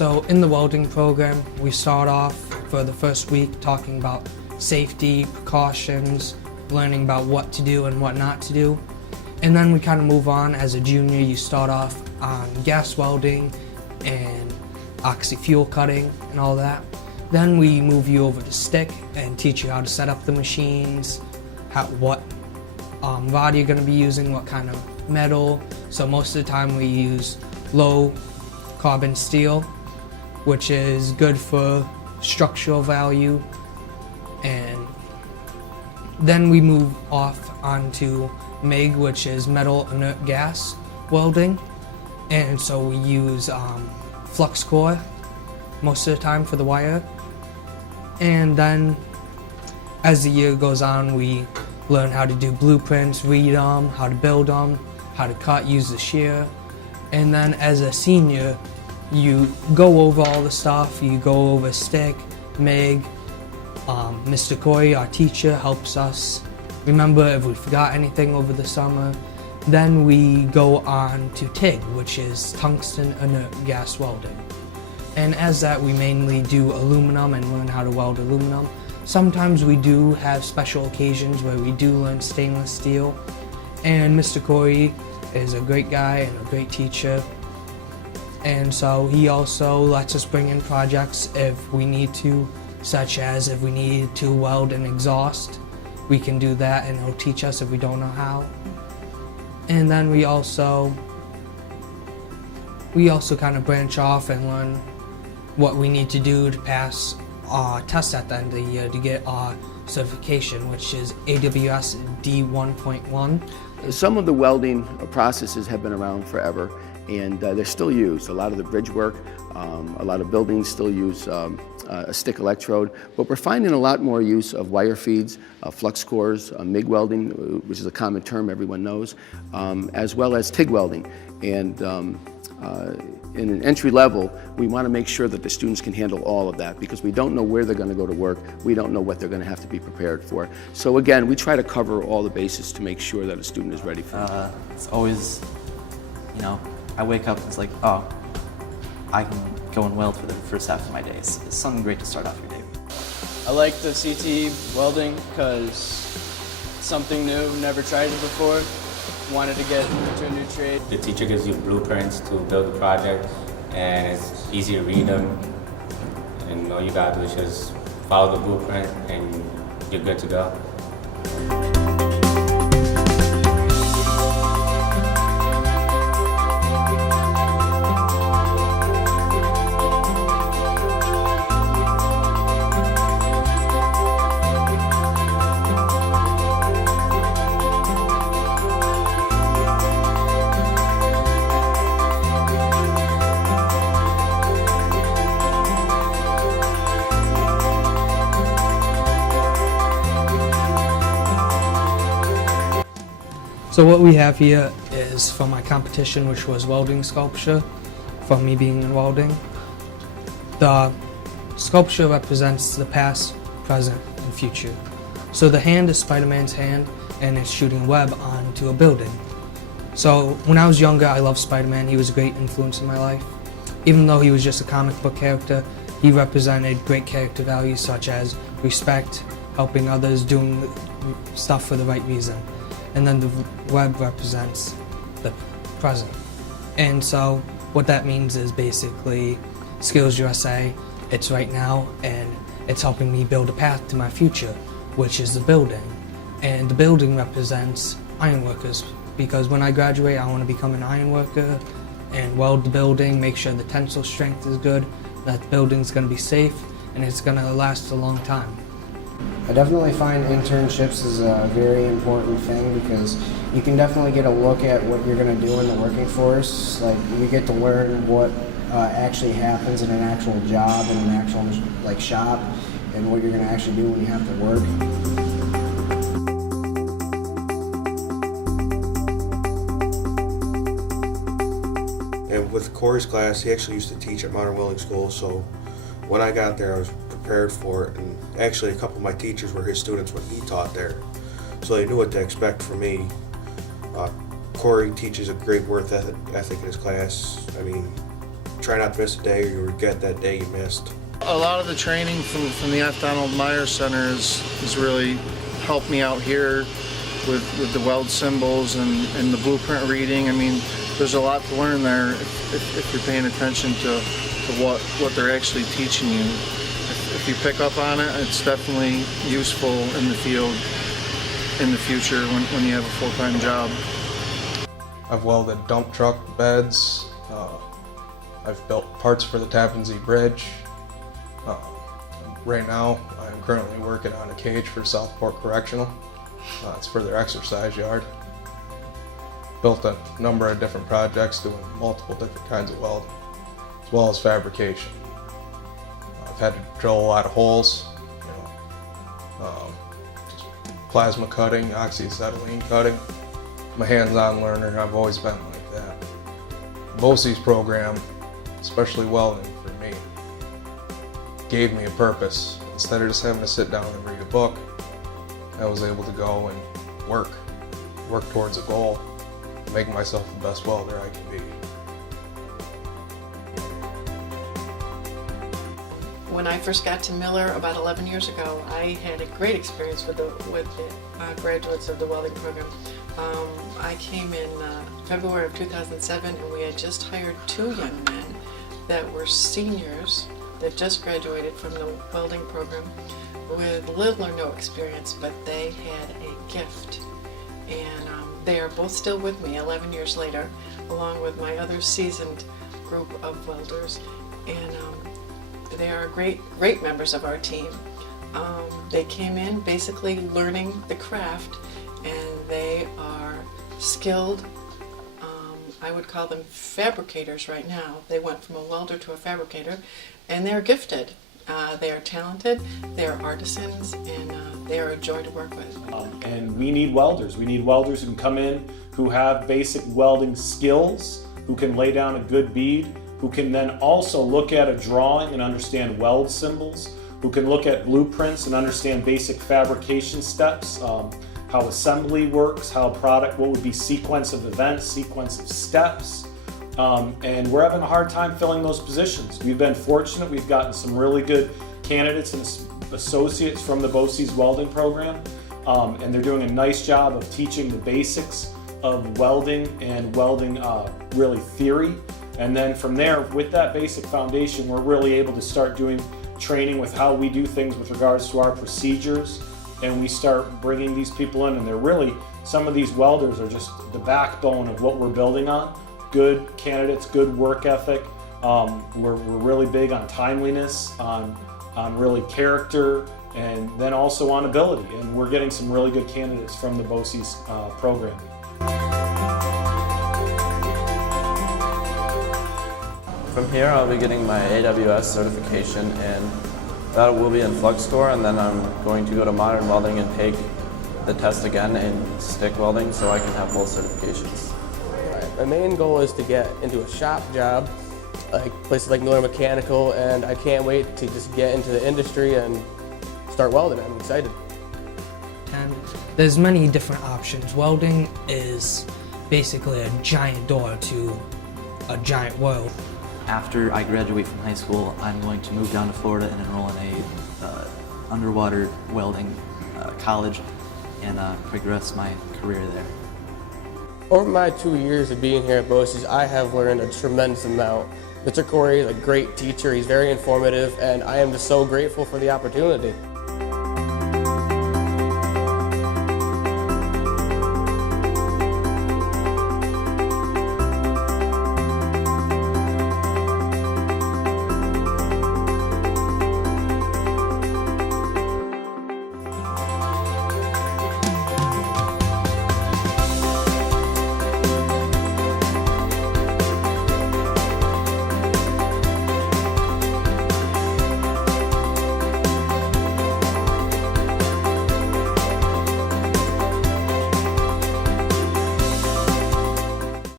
So in the welding program, we start off for the first week talking about safety, precautions, learning about what to do and what not to do. And then we kind of move on. As a junior, you start off on gas welding and oxy-fuel cutting and all that. Then we move you over to stick and teach you how to set up the machines, what rod you're going to be using, what kind of metal. So most of the time we use low carbon steel, which is good for structural value. And then we move off onto MIG, which is metal inert gas welding. And so we use flux core most of the time for the wire. And then as the year goes on, we learn how to do blueprints, read them, how to build them, how to cut, use the shear. And then as a senior, you go over all the stuff. You go over stick, MIG. Mr. Corey, our teacher, helps us remember if we forgot anything over the summer. Then we go on to TIG, which is tungsten inert gas welding. And as that, we mainly do aluminum and learn how to weld aluminum. Sometimes we do have special occasions where we do learn stainless steel. And Mr. Corey is a great guy and a great teacher. And so he also lets us bring in projects if we need to, such as if we need to weld an exhaust, we can do that and he'll teach us if we don't know how. And then we also kind of branch off and learn what we need to do to pass our test at the end of the year to get our certification, which is AWS D1.1. Some of the welding processes have been around forever, and they're still used. A lot of the bridge work, a lot of buildings still use a stick electrode, but we're finding a lot more use of wire feeds, flux cores, MIG welding, which is a common term everyone knows, as well as TIG welding. And in an entry level, we want to make sure that the students can handle all of that, because we don't know where they're going to go to work. We don't know what they're going to have to be prepared for. So again, we try to cover all the bases to make sure that a student is ready for it. It's always, I wake up and it's like, oh, I can go and weld for the first half of my day. It's something great to start off your day. I like the CTE Welding because it's something new, never tried it before. Wanted to get into a new trade. The teacher gives you blueprints to build the project, and it's easy to read them. And all you gotta do is just follow the blueprint, and you're good to go. So what we have here is from my competition, which was welding sculpture, from me being in welding. The sculpture represents the past, present, and future. So the hand is Spider-Man's hand, and it's shooting a web onto a building. So when I was younger, I loved Spider-Man. He was a great influence in my life. Even though he was just a comic book character, he represented great character values such as respect, helping others, doing stuff for the right reason. And then the web represents the present. And so what that means is basically Skills USA, it's right now, and it's helping me build a path to my future, which is the building. And the building represents ironworkers, because when I graduate, I want to become an ironworker and weld the building, make sure the tensile strength is good, that the building's going to be safe, and it's going to last a long time. I definitely find internships is a very important thing, because you can definitely get a look at what you're going to do in the working force. Like, you get to learn what actually happens in an actual job, in an actual shop, and what you're going to actually do when you have to work. And with Corey's class, he actually used to teach at Modern Welding School, so when I got there, I was prepared for it, and actually a couple of my teachers were his students when he taught there, so they knew what to expect from me. Corey teaches a great work ethic in his class. I mean, try not to miss a day or you regret that day you missed. A lot of the training from the F. Donald Meyer Center has really helped me out here with the weld symbols and the blueprint reading. I mean, there's a lot to learn there if you're paying attention to what they're actually teaching you. If you pick up on it, it's definitely useful in the field in the future when you have a full-time job. I've welded dump truck beds. I've built parts for the Tappan Zee Bridge. Right now, I'm currently working on a cage for Southport Correctional. It's for their exercise yard. Built a number of different projects doing multiple different kinds of welding, as well as fabrication. I've had to drill a lot of holes, just plasma cutting, oxyacetylene cutting. I'm a hands-on learner. I've always been like that. The BOCES program, especially welding for me, gave me a purpose. Instead of just having to sit down and read a book, I was able to go and work towards a goal, make myself the best welder I can be. When I first got to Miller about 11 years ago, I had a great experience with the graduates of the welding program. I came in February of 2007, and we had just hired 2 young men that were seniors that just graduated from the welding program with little or no experience, but they had a gift. And they are both still with me 11 years later, along with my other seasoned group of welders. And they are great members of our team. They came in basically learning the craft, and they are skilled. I would call them fabricators right now. They went from a welder to a fabricator, and they're gifted. They are talented, they are artisans, and they are a joy to work with. And we need welders. We need welders who can come in, who have basic welding skills, who can lay down a good bead, who can then also look at a drawing and understand weld symbols, who can look at blueprints and understand basic fabrication steps, how assembly works, how what would be sequence of events, sequence of steps. And we're having a hard time filling those positions. We've been fortunate. We've gotten some really good candidates and associates from the BOCES welding program, and they're doing a nice job of teaching the basics of welding and welding really theory. And then from there, with that basic foundation, we're really able to start doing training with how we do things with regards to our procedures. And we start bringing these people in, and they're really, some of these welders are just the backbone of what we're building on. Good candidates, good work ethic. We're really big on timeliness, on really character, and then also on ability. And we're getting some really good candidates from the BOCES program. From here, I'll be getting my AWS certification, and that will be in flux core, and then I'm going to go to modern welding and take the test again in stick welding so I can have both certifications. My main goal is to get into a shop job, like places like Miller Mechanical, and I can't wait to just get into the industry and start welding. I'm excited. And there's many different options. Welding is basically a giant door to a giant world. After I graduate from high school, I'm going to move down to Florida and enroll in a underwater welding college and progress my career there. Over my 2 years of being here at BOCES, I have learned a tremendous amount. Mr. Corey is a great teacher, he's very informative, and I am just so grateful for the opportunity.